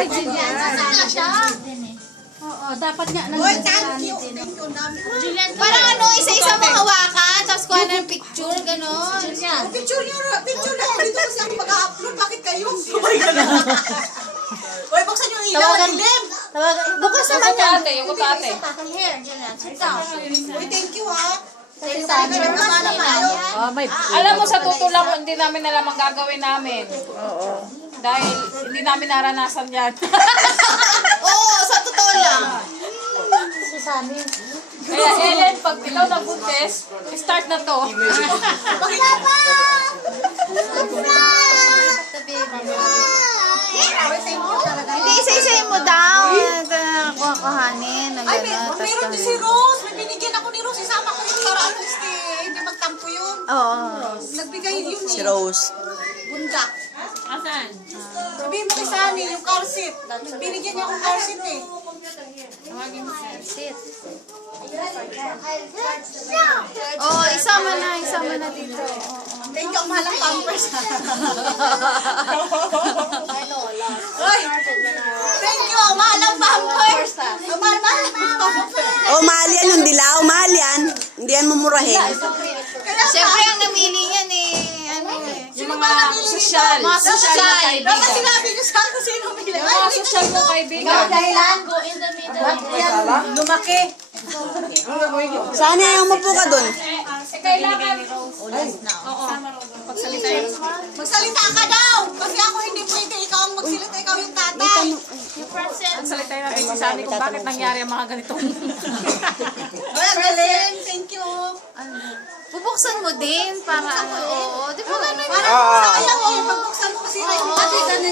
kay Julian. Saan siya? Oo, dapat nga. Uy, thank you. Julian, parang ano, isa-isa mo hawakan, tapos kuha ng picture, gano'n. Picture na. Dito kasi ako mag-upload. Bakit kayo? Uy, buksan yung ilaw. Tawagan. Dilim. Bukas naman yan. Yung kutate. Here, Julian, sit down. Uy, thank you ha. Alam mo, sa totoo lang, hindi namin alam ang gagawin namin. Oo. Dahil hindi namin naranasan yan. Oo, sa totoo lang. Kaya Ellen, pag ikaw nagbuntis, start na to. Hindi, isa-isayin mo daw. Kuhanin. Ay, meron din si Rose. May binigyan ako ni Rose. Isama ko yung para hindi magtampo yun. Oo. Nagbigay yun Si eh. Rose. Bundak. Asan? Sabihin mo kay Sunny, yung car seat. Binigyan niya akong car seat eh. Sit. Oh, isama na dito. Thank you, ang mahal ang pampers. Ay, thank you, ang mahal ang pampers. Ang mahal ang pampers. Oh, mahal yan yung dilaw. Mahal yan. Hindi yan mumurahin. Siyempre, ang namili yan eh. Ano eh. Yung mga sosyal. Mga sosyal. Dapat sinabi niyo sa akin sino bili. Yung mga sosyal mo kaibigan. Go in the middle. Lumaki. Sana yung mapo ka dun. Kailangan. Magsalita ka daw. Kasi ako hindi pwede. Ikaw ang magsalita. Ikaw yung tatay. Ang salita natin si Sunny kung bakit nangyari ang mga ganitong. Well, galing. Thank you. Bubuksan mo din para oo. Di ba ganun yun? Parang sayang eh. Pagbuksan mo kasi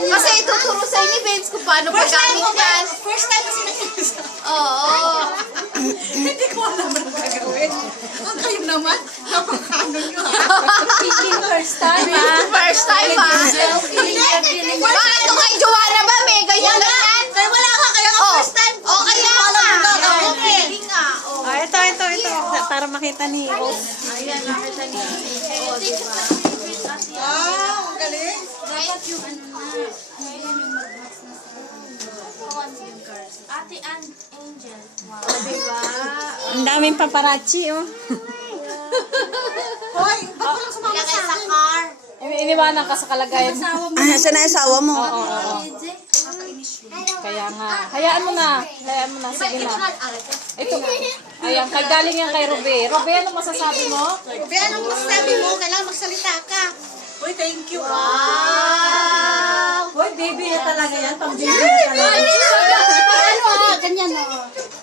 Kasi ituturo sa inyo, Vince, kung paano paggamit yan. First time kasi nakikita. Oo. Hindi ko alam ang gagawin. Ang kayo naman. Napakano nyo ha. First time, ha? First time ba? Bakit ito kay Joanna ba? May ganyan-ganyan? Kaya wala ka. Kaya nga first time. Oh, kaya Hindi ko alam ang nga. gagawin. Hindi nga. Oh. Ah, ito. Para makita ni Rose. Ayan, nakita niyo. Oh, diba? Wow, ang galing. Dapat yung ano na. Ngayon yung mag-match na sa... Ate and Angel. Wow. Diba? Ang daming paparazzi, oh. Hoy, ba't walang sumama Ilagay sa sa akin? car. Iniwanan ka sa kalagayan. Siya na yung asawa mo. Kaya nga. Hayaan mo na. Sige na. Ito. Ayan, kay galing yan kay Ruby. Ruby, ano masasabi mo? Ruby, anong masasabi mo? Kailangan magsalita ka. Hoy, thank you. Wow! Hoy, baby na talaga yan. Pang-baby na talaga. Ganyan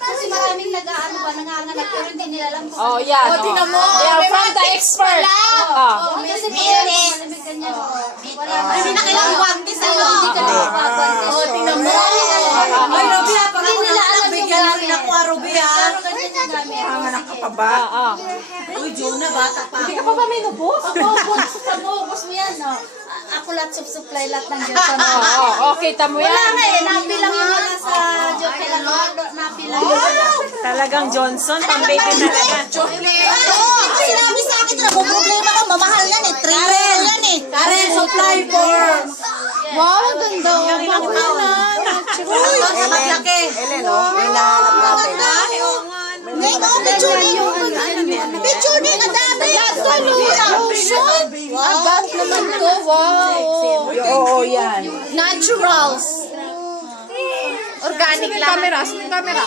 kasi maraming nag-ano ba, nanganganak pero hindi nila alam kung Oh, yan. Oh, tingnan mo. Yeah, from the expert. Oh. kasi malamig ganyan. Wala pa. Hindi na kailangan wagdi sa'yo. Oh, tingnan mo. Hoy, Ruby, ha? Pag Hindi nila alam yung bigyan mo rin gamit. ako, Ruby, ha? Pero ganyan yung gamit. Panganak ka pa ba? Uy, Jonah, bata pa. Hindi ka pa ba minubos? Ubus mo yan, no? Ako lahat supply lahat ng Diyos. Oo, okay, tamo yan. Wala nga eh, napilang yung wala sa Diyos. Kailangan napilang yung wala. Talagang Johnson, pang-baby talaga. Oo, sinabi sa akin na problema ko, mamahal yan eh. 3 yan eh. Karen, supply for... Wow, ang ganda. Ilang taon na. Uy, Laki. Ellen, oh. May nahanap natin. Ngayon, oh, picture din. Picture din, ang dami. Lotion. Agat naman to. Wow. Oo, yan. Naturals. Organic lang. Camera.